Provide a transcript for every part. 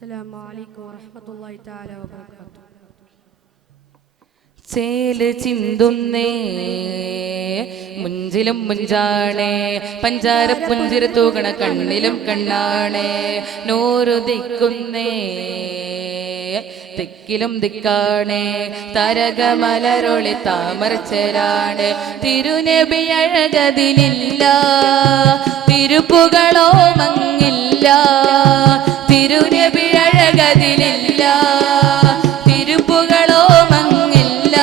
അസ്സലാമു വറഹ്മത്തുള്ളാഹി തആല വബറകാതുഹു. ചേല് ചിന്തുന്നേ മുഞ്ചിലും മുഞ്ചാണേ, പഞ്ചാര പുഞ്ചിര തൂകണ കണ്ണിലും കണ്ണാണേ, നൂറുദിക്കുന്നേ ദിക്കിലും ദിക്കാണേ, തരകമലരൊളി താമരച്ചേരാണ്, തിരുനബി അഴകതിലില്ല, തിരുപ്പുകളോ മങ്ങില്ല, തിരുനബി അഴകതിലില്ല, തിരുപ്പുകളോ മങ്ങില്ല,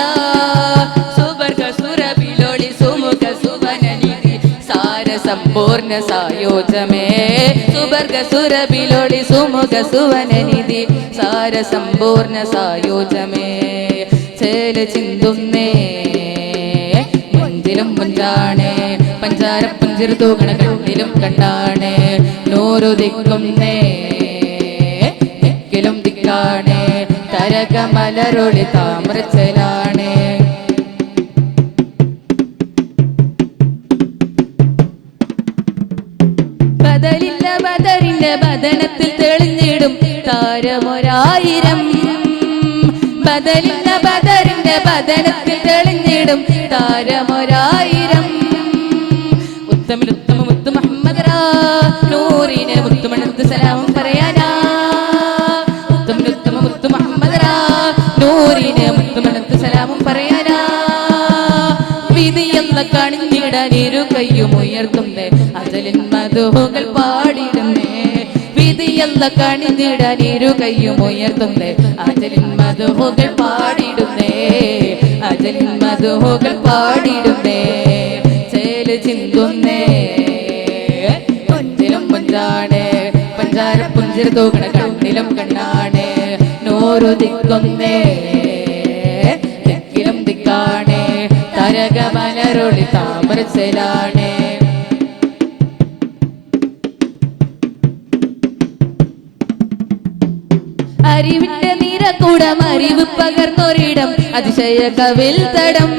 സുവർഗ സുരഭിലൊളി സുമുഖ സുവനനിധി സാരസമ്പൂർണ്ണ സായോജമേ, സുവർഗ സുരഭിലൊളി സുമുഖ സുവനനിധി സാരസമ്പൂർണ്ണ സായോജമേ, ചേല് ചിന്തുന്നേ മുഞ്ചിലും മുഞ്ചാണേ, പഞ്ചാര പുഞ്ചിര തൂകണ കണ്ണിലും കണ്ണാണേ, നൂറുദിക്കുന്നേ ദിക്കിലും ദിക്കാണേ, തരകമലരൊളി താമരച്ചേലാണേ. ബദലില്ല ബദറിന്റെ ബദനത്തിൽ തെളിഞ്ഞിടും താരമൊരായിരം, ബദലില്ല ബദറിന്റെ ബദനത്തിൽ തെളിഞ്ഞിടും താരമൊരായിരം, ഉത്തമിൽ ഉത്തമ മുത്തു മുഹമ്മദ് നൂറിന് മുത്തുമണത്ത് സലാം പറയാനാ, ഉത്തമിൽ ഉത്തമ മുത്തു മുഹമ്മദ് നൂറിന് മുത്തുമണത്ത് സലാമും പറയാനാ, വിധിയെന്ന കണിഞ്ഞിടാൻ ഇരു കയ്യും ഉയർത്തുന്നേ, അജലിൻ മധുഹുകൾ പാടിടുന്നേ, വിധിയെന്ന കണിഞ്ഞിടാൻ ഇരു കയ്യും ഉയർത്തുന്നേ, അജലിൻ മധുഹുകൾ പാടിടുന്നേ, അജലിൻ മധുഹുകൾ പാടിടുന്നേ, ചേല് ചിന്തുന്നേ മുഞ്ചിലും മുഞ്ചാണേ, പഞ്ചാര പുഞ്ചിര തൂകണ കണ്ണിലും കണ്ണാണേ, നൂറുദിക്കുന്നേ ദിക്കിലും ദിക്കാണേ, തരകമലരൊളി താമരച്ചേലാണേ. അറിവിന്റെ നിറകൂടം അറിവ് പകർന്നൊരിടം അതിശയ കവിൽ തടം,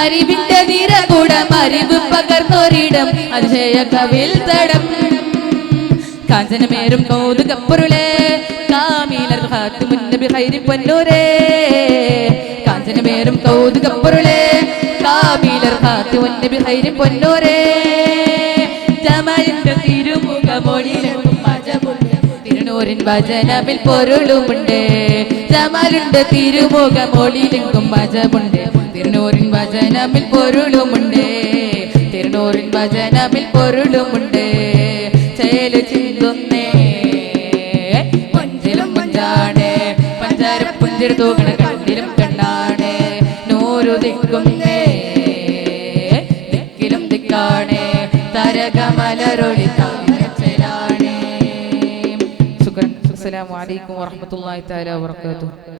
അറിവിന്റെ നിറകൂടം അറിവ് പകർന്നൊരിടം അതിശയ കവിൽ തടം, കാഞ്ചനമേറും കൗതുകപ്പൊരുളേ കാമിലർ ഖാതിമുൻ നബി ഖൈരി പൊന്നൂരേ, കാഞ്ചനമേറും കൗതുകപ്പൊരുളേ കാമിലർ ഖാതിമുൻ നബി ഖൈരി പൊന്നൂരേ, ജമാലിന്റെ തിരുമുഖമൊഴിയിലും മജമുണ്ട്, തിരുനൂറിൻ വചനമിൽ പൊരുളുമുണ്ട്, ജമാലിന്റെ തിരുമുഖമൊഴിയിലെങ്കും മജമുണ്ട്, തിരുനൂറിൻ വചനമിൽ പൊരുളുമുണ്ട്, തിരുനൂറിൻ വചനമിൽ പൊരുളുമുണ്ട്, ചേല് ചിന്തുന്നേ മുഞ്ചിലും മുഞ്ചാണേ, പഞ്ചാര പുഞ്ചിര തൂകണ കണ്ണിലും കണ്ണാണേ, നൂറുദിക്കുന്നേ ദിക്കിലും ദിക്കാണേ, തരകമലരൊളി താമരച്ചേലാണേ. ശുക്രൻ. അസ്സലാമു അലൈക്കും വറഹ്മത്തുള്ളാഹി തആല വബറകാതുഹു.